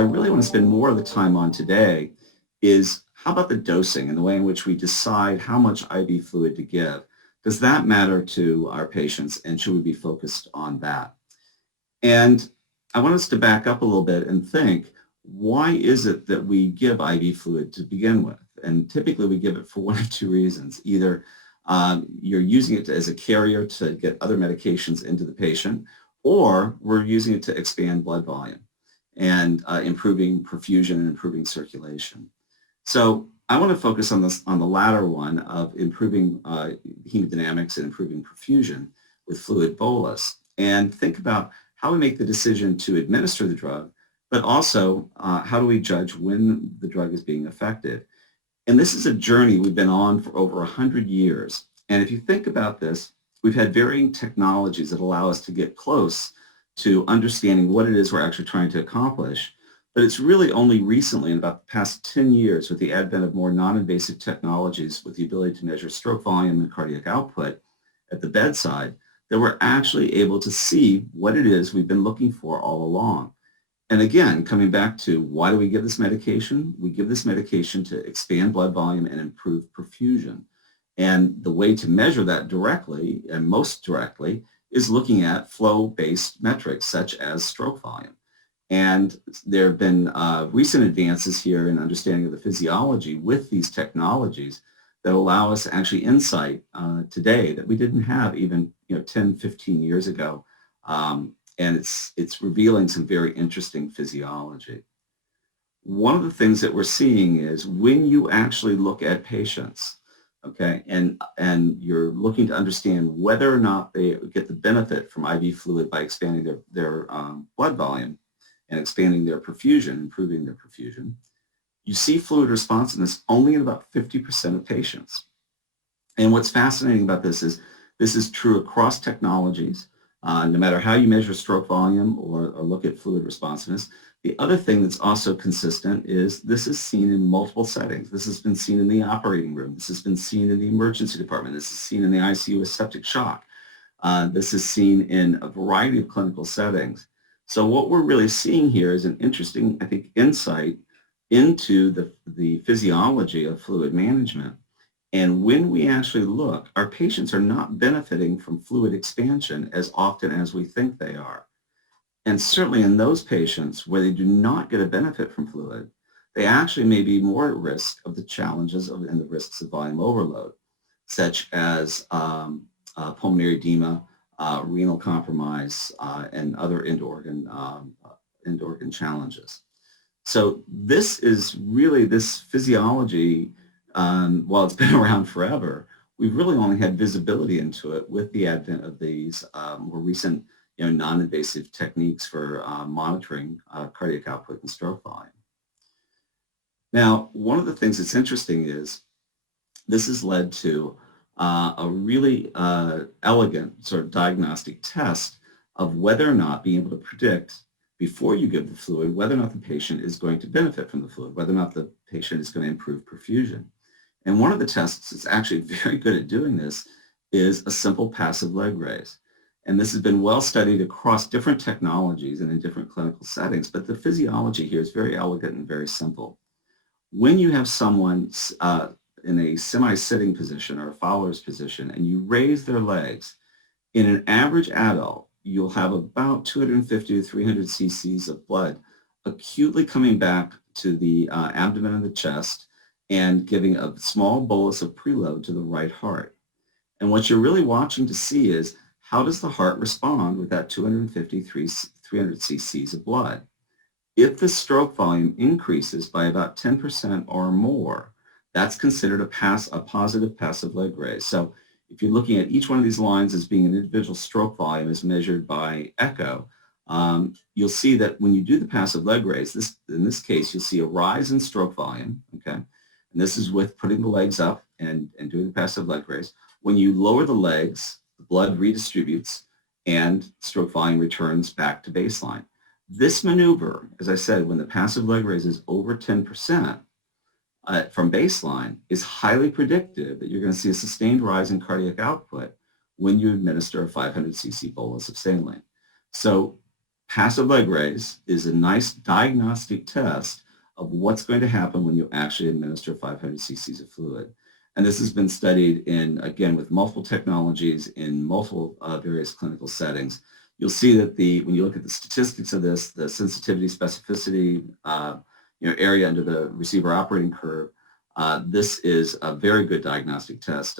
I really want to spend more of the time on today is how about the dosing and the way in which we decide how much IV fluid to give? Does that matter to our patients, and should we be focused on that? And I want us to back up a little bit and think, why is it that we give IV fluid to begin with? And typically we give it for one of two reasons. Either you're using it as a carrier to get other medications into the patient, or we're using it to expand blood volume and improving perfusion and improving circulation. So I want to focus on this, on the latter one of improving hemodynamics and improving perfusion with fluid bolus, and think about how we make the decision to administer the drug, but also how do we judge when the drug is being effective. And this is a journey we've been on for over 100 years. And if you think about this, we've had varying technologies that allow us to get close to understanding what it is we're actually trying to accomplish. But it's really only recently, in about the past 10 years, with the advent of more non-invasive technologies with the ability to measure stroke volume and cardiac output at the bedside, that we're actually able to see what it is we've been looking for all along. And again, coming back to why do we give this medication? We give this medication to expand blood volume and improve perfusion. And the way to measure that directly, and most directly, is looking at flow-based metrics such as stroke volume. And there have been recent advances here in understanding of the physiology with these technologies that allow us actually insight today that we didn't have even 10, 15 years ago. And it's revealing some very interesting physiology. One of the things that we're seeing is when you actually look at patients, okay, and you're looking to understand whether or not they get the benefit from IV fluid by expanding their blood volume and expanding their perfusion, improving their perfusion, you see fluid responsiveness only in about 50% of patients. And what's fascinating about this is true across technologies. No matter how you measure stroke volume or look at fluid responsiveness. The other thing that's also consistent is this is seen in multiple settings. This has been seen in the operating room. This has been seen in the emergency department. This is seen in the ICU with septic shock. This is seen in a variety of clinical settings. So what we're really seeing here is an interesting, I think, insight into the physiology of fluid management. And when we actually look, our patients are not benefiting from fluid expansion as often as we think they are. And certainly in those patients where they do not get a benefit from fluid, they actually may be more at risk of the challenges and the risks of volume overload, such as pulmonary edema, renal compromise, and other end-organ challenges. So this is really, this physiology, while it's been around forever, we've really only had visibility into it with the advent of these more recent non-invasive techniques for monitoring cardiac output and stroke volume. Now, one of the things that's interesting is this has led to a really elegant sort of diagnostic test of whether or not being able to predict before you give the fluid whether or not the patient is going to benefit from the fluid, whether or not the patient is going to improve perfusion. And one of the tests that's actually very good at doing this is a simple passive leg raise. And this has been well studied across different technologies and in different clinical settings, but the physiology here is very elegant and very simple. When you have someone in a semi-sitting position or a follower's position and you raise their legs, in an average adult, you'll have about 250 to 300 cc's of blood acutely coming back to the abdomen and the chest and giving a small bolus of preload to the right heart. And what you're really watching to see is how does the heart respond with that 250, 300 cc's of blood? If the stroke volume increases by about 10% or more, that's considered a positive passive leg raise. So if you're looking at each one of these lines as being an individual stroke volume as measured by echo, you'll see that when you do the passive leg raise, in this case, you'll see a rise in stroke volume, okay? And this is with putting the legs up and doing the passive leg raise. When you lower the legs, the blood redistributes and stroke volume returns back to baseline. This maneuver, as I said, when the passive leg raise is over 10% from baseline, is highly predictive that you're going to see a sustained rise in cardiac output when you administer a 500 cc bolus of saline. So passive leg raise is a nice diagnostic test of what's going to happen when you actually administer 500 cc's of fluid. And this has been studied in, again, with multiple technologies in multiple various clinical settings. You'll see that when you look at the statistics of this, the sensitivity, specificity, area under the receiver operating curve, this is a very good diagnostic test,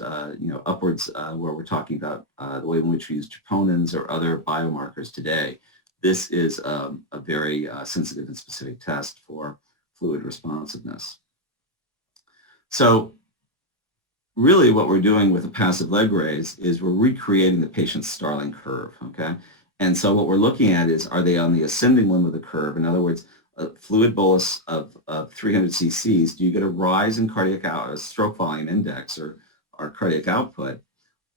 upwards where we're talking about the way in which we use troponins or other biomarkers today. This is a very sensitive and specific test for fluid responsiveness. So really what we're doing with a passive leg raise is we're recreating the patient's Starling curve, okay? And so what we're looking at is, are they on the ascending limb of the curve? In other words, a fluid bolus of 300 cc's, do you get a rise in stroke volume index or cardiac output?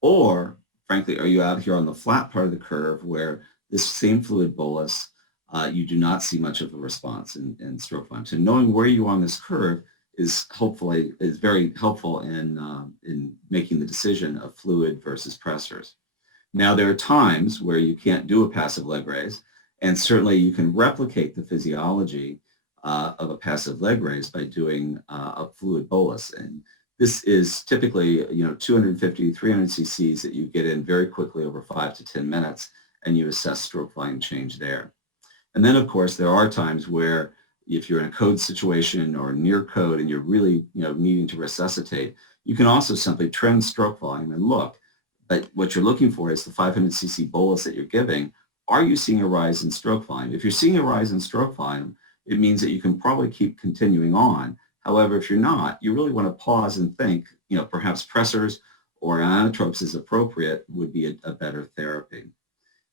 Or, frankly, are you out here on the flat part of the curve where this same fluid bolus, you do not see much of a response in stroke volume? So knowing where you are on this curve is very helpful in making the decision of fluid versus pressors. Now, there are times where you can't do a passive leg raise, and certainly you can replicate the physiology of a passive leg raise by doing a fluid bolus. And this is typically 250, 300 cc's that you get in very quickly over 5 to 10 minutes, and you assess stroke volume change there. And then, of course, there are times where if you're in a code situation or near code and you're really needing to resuscitate, you can also simply trend stroke volume and look. But what you're looking for is the 500 cc bolus that you're giving. Are you seeing a rise in stroke volume? If you're seeing a rise in stroke volume, it means that you can probably keep continuing on. However, if you're not, you really want to pause and think, perhaps pressors or inotropes is appropriate would be a better therapy.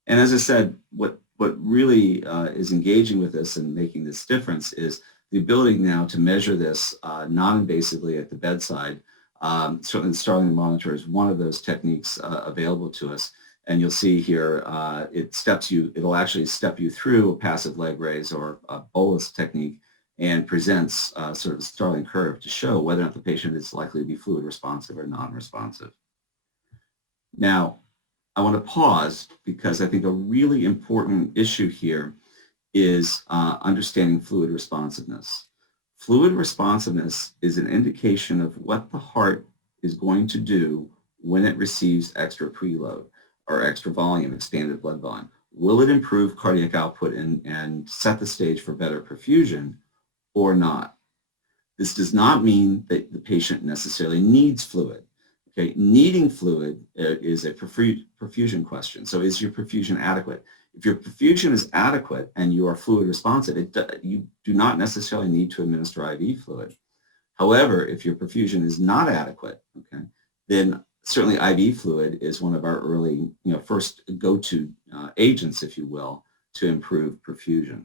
And as I said, what really is engaging with this and making this difference is the ability now to measure this non-invasively at the bedside. Certainly the Starling monitor is one of those techniques available to us. And you'll see here, it'll actually step you through a passive leg raise or a bolus technique and presents sort of a Starling curve to show whether or not the patient is likely to be fluid responsive or non-responsive. Now, I want to pause because I think a really important issue here is understanding fluid responsiveness. Fluid responsiveness is an indication of what the heart is going to do when it receives extra preload or extra volume, expanded blood volume. Will it improve cardiac output and set the stage for better perfusion or not? This does not mean that the patient necessarily needs fluid. Okay, needing fluid is a perfusion question. So is your perfusion adequate? If your perfusion is adequate and you are fluid responsive, you do not necessarily need to administer IV fluid. However, if your perfusion is not adequate, okay, then certainly IV fluid is one of our early, first go-to agents, if you will, to improve perfusion.